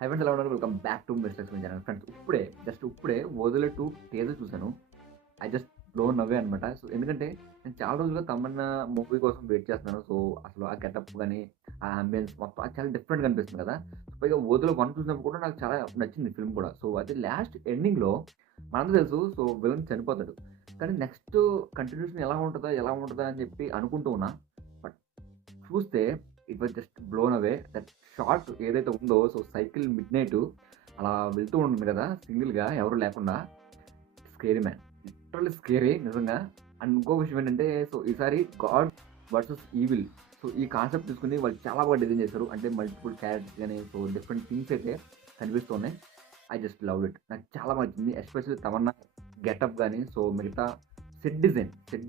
Hi friends, ఎలా ఉన్నారు? Welcome back to mister Lakshmi channel. Friends, ఇప్పుడే 'వదిలే 2' టీజర్ చూసాను. ఐ జస్ట్ బ్లోన్ అవే అనమాట. సో, ఎందుకంటే నేను చాలా రోజులుగా తమన్నా మూవీ కోసం వెయిట్ చేస్తున్నాను. సో, అసలు ఆ గెటప్ గాని, ఆ అంబియన్స్ మొత్తం అది చాలా డిఫరెంట్‌గా అనిపిస్తుంది కదా! సో, పైగా 'వదిలే 1' చూసినప్పుడు కూడా నాకు చాలా నచ్చింది ఫిల్మ్ కూడా. సో, అయితే లాస్ట్ ఎండింగ్‌లో మనందరికీ తెలుసు. సో, విలన్ చనిపోతాడు. కానీ నెక్స్ట్ కంటిన్యూషన్ ఎలా ఉంటదా అని చెప్పి అనుకుంటూ ఉన్నా. బట్ చూస్తే it was just blown away. That shot ఏదైతే ఉందో, సో సైకిల్ మిడ్‌నైట్ అలా వెళ్తూ ఉంటుంది కదా! సింగిల్‌గా ఎవరు లేకుండా. Scary man. లిటరల్లీ స్కేరీ నిజంగా. అండ్ ఇంకో విషయం ఏంటంటే, సో ఈసారి గాడ్ వర్సెస్ ఈవిల్. సో ఈ కాన్సెప్ట్ తీసుకొని వాళ్ళు చాలా బాగా డిజైన్ చేశారు. అంటే మల్టిపుల్ క్యారెక్టర్స్ గాని, సో డిఫరెంట్ థింగ్స్ అయితే కనిపిస్తున్నాయి. I just loved it. నాకు చాలా నచ్చింది. ఎస్పెషల్లీ తమన్నా గెటప్ గాని, సో మిగతా సెట్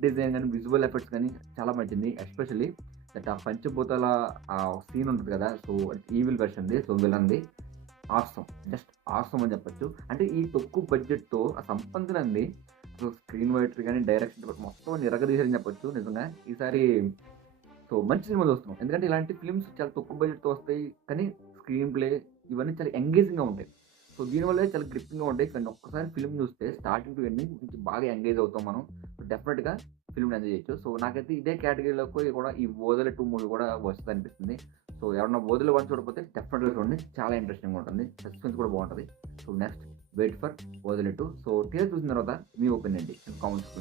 డిజైన్ గాని, విజువల్ ఎఫెక్ట్స్ గాని చాలా నచ్చింది. ఎస్పెషల్లీ దట్ ఆ పంచభూతాల ఆ సీన్ ఉంటది కదా! సో ఈవిల్ వెర్షన్‌ది. సో విలన్‌ది. ఆసమ్. జస్ట్ ఆసమ్ అని చెప్పొచ్చు. అంటే ఈ తక్కువ బడ్జెట్‌తో ఆ సంపంగినంది అసలు స్క్రీన్ రైటర్ గాని, డైరెక్షన్ మొత్తం ఇరగదీశారని చెప్పొచ్చు నిజంగా. ఈసారి సో మంచి సినిమా చూస్తున్నాం. ఎందుకంటే ఇలాంటి ఫిల్మ్స్ చాలా తక్కువ బడ్జెట్‌తో వస్తాయి. కానీ స్క్రీన్ ప్లే ఇవన్నీ చాలా ఎంగేజింగ్‌గా ఉంటాయి. సో దీనివల్లే చాలా గ్రిప్పింగ్‌గా ఉంటాయి. కానీ ఒక్కసారి ఫిల్మ్ చూస్తే స్టార్టింగ్ టు ఎండింగ్ కొంచెం బాగా ఎంగేజ్ అవుతాం మనం. డెఫినిట్‌గా ఫిల్మ్‌ని ఎంజాయ్ చేయొచ్చు. సో నాకైతే ఇదే కేటగిరీలోకి కూడా ఈ 'ఓజెల 2' మూవీ కూడా వస్తదనిపిస్తుంది. సో ఎవరైనా 'ఓజెల 1' చూడకపోతే డెఫినిట్‌గా చూడండి. చాలా ఇంట్రెస్టింగ్‌గా ఉంటుంది. సస్పెన్స్ కూడా బావుంటది. సో నెక్స్ట్ వెయిట్ ఫర్ 'ఓజెల 2'. సో టీజర్ చూసిన తర్వాత మీ ఒపీనియన్ ఏంటి? కామెంట్స్